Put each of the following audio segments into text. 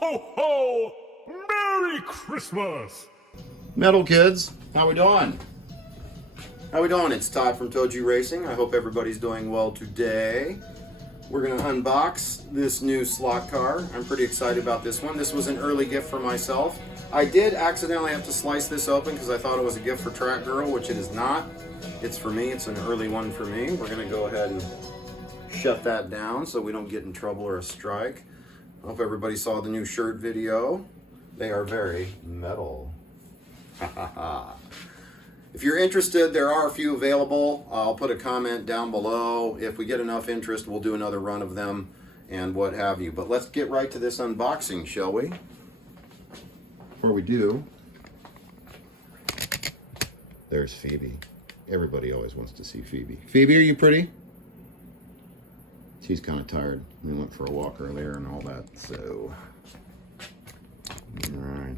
ho, ho! Merry Christmas! Metal kids, how we doing? How we doing? It's Todd from Toji Racing. I hope everybody's doing well today. We're going to unbox this new slot car. I'm pretty excited about this one. This was an early gift for myself. I did accidentally have to slice this open because I thought it was a gift for Track Girl, which it is not. It's for me. It's an early one for me. We're going to go ahead and shut that down so we don't get in trouble or a strike. I hope everybody saw the new shirt video. They are very metal. If you're interested, there are a few available. I'll put a comment down below. If we get enough interest, we'll do another run of them and what have you. But let's get right to this unboxing, shall we? Before we do, there's Phoebe. Everybody always wants to see Phoebe. Phoebe, are you pretty? She's kind of tired. We went for a walk earlier and all that, so. All right.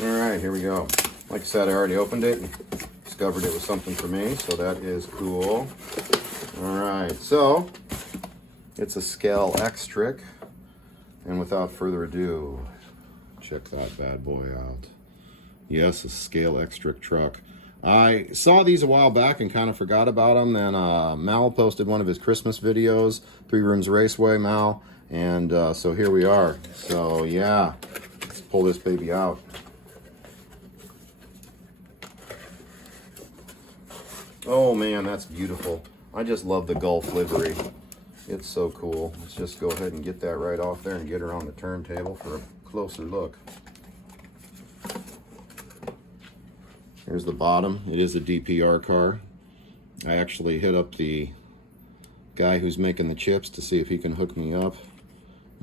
All right, here we go. Like I said, I already opened it and discovered it was something for me, so that is cool. All right, so it's a Scalextric, and without further ado, check that bad boy out. Yes, a Scalextric truck. I saw these a while back and kind of forgot about them. Then Mal posted one of his Christmas videos, 3 Rooms Raceway, Mal, and so here we are. So yeah, let's pull this baby out. Oh man, that's beautiful. I just love the Gulf livery. It's so cool. Let's just go ahead and get that right off there and get her on the turntable for a closer look. Here's the bottom. It is a DPR car. I actually hit up the guy who's making the chips to see if he can hook me up.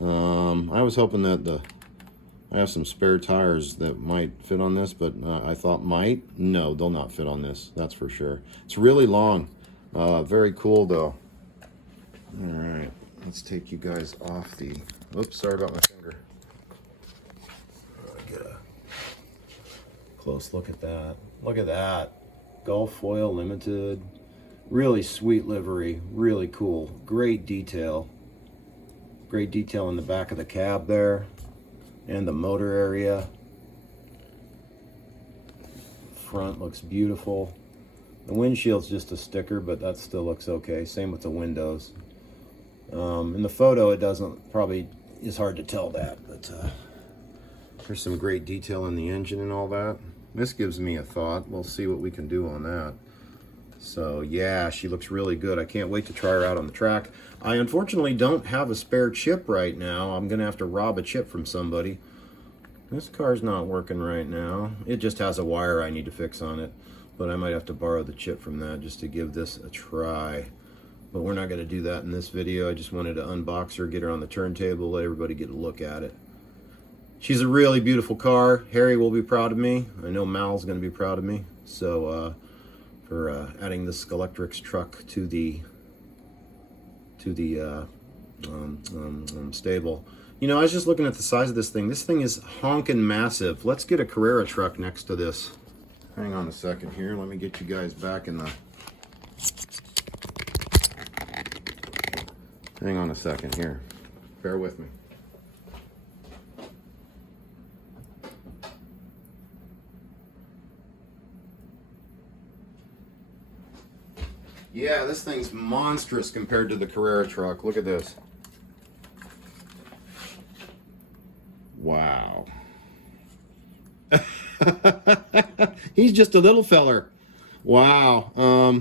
I was hoping that I have some spare tires that might fit on this, but I thought might. No, they'll not fit on this. That's for sure. It's really long. Very cool though. All right, let's take you guys off the. Oops, sorry about my finger. Get a close look at that. Look at that. Gulf Foil Limited. Really sweet livery. Really cool. Great detail. Great detail in the back of the cab there. And the motor area. Front looks beautiful. The windshield's just a sticker, but that still looks okay. Same with the windows. In the photo, it doesn't, probably is hard to tell that, but there's some great detail in the engine and all that. This gives me a thought. We'll see what we can do on that. So yeah, she looks really good. I can't wait to try her out on the track. I unfortunately don't have a spare chip right now. I'm gonna have to rob a chip from somebody. This car's not working right now. It just has a wire I need to fix on it, but I might have to borrow the chip from that just to give this a try. But we're not gonna do that in this video. I just wanted to unbox her, get her on the turntable, let everybody get a look at it. She's a really beautiful car. Harry will be proud of me. I know Mal's gonna be proud of me. So for adding this Scalextric truck to the stable. You know, I was just looking at the size of this thing. This thing is honking massive. Let's get a Carrera truck next to this. Hang on a second here. Let me get you guys back in the... Hang on a second here. Bear with me. Yeah, this thing's monstrous compared to the Carrera truck. Look at this. Wow. He's just a little feller. Wow.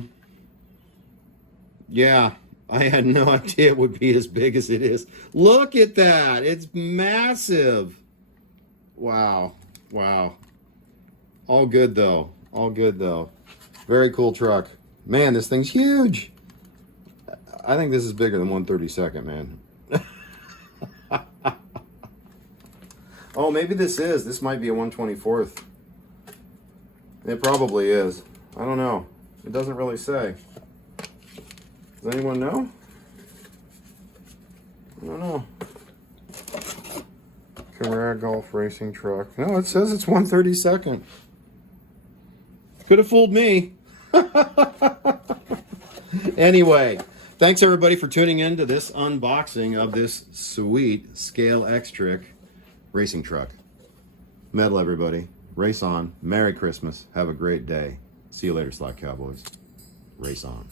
Yeah, I had no idea it would be as big as it is. Look at that. It's massive. Wow. Wow. All good though. All good though. Very cool truck. Man, this thing's huge. I think this is bigger than 132nd, man. Oh, maybe this is. This might be a 124th. It probably is. I don't know. It doesn't really say. Does anyone know? I don't know. Carrera Golf Racing Truck. No, it says it's 132nd. Could have fooled me. Anyway, Thanks everybody for tuning in to this unboxing of this sweet Scalextric racing truck. Metal everybody. Race on. Merry Christmas. Have a great day. See you later, Slack Cowboys. Race on.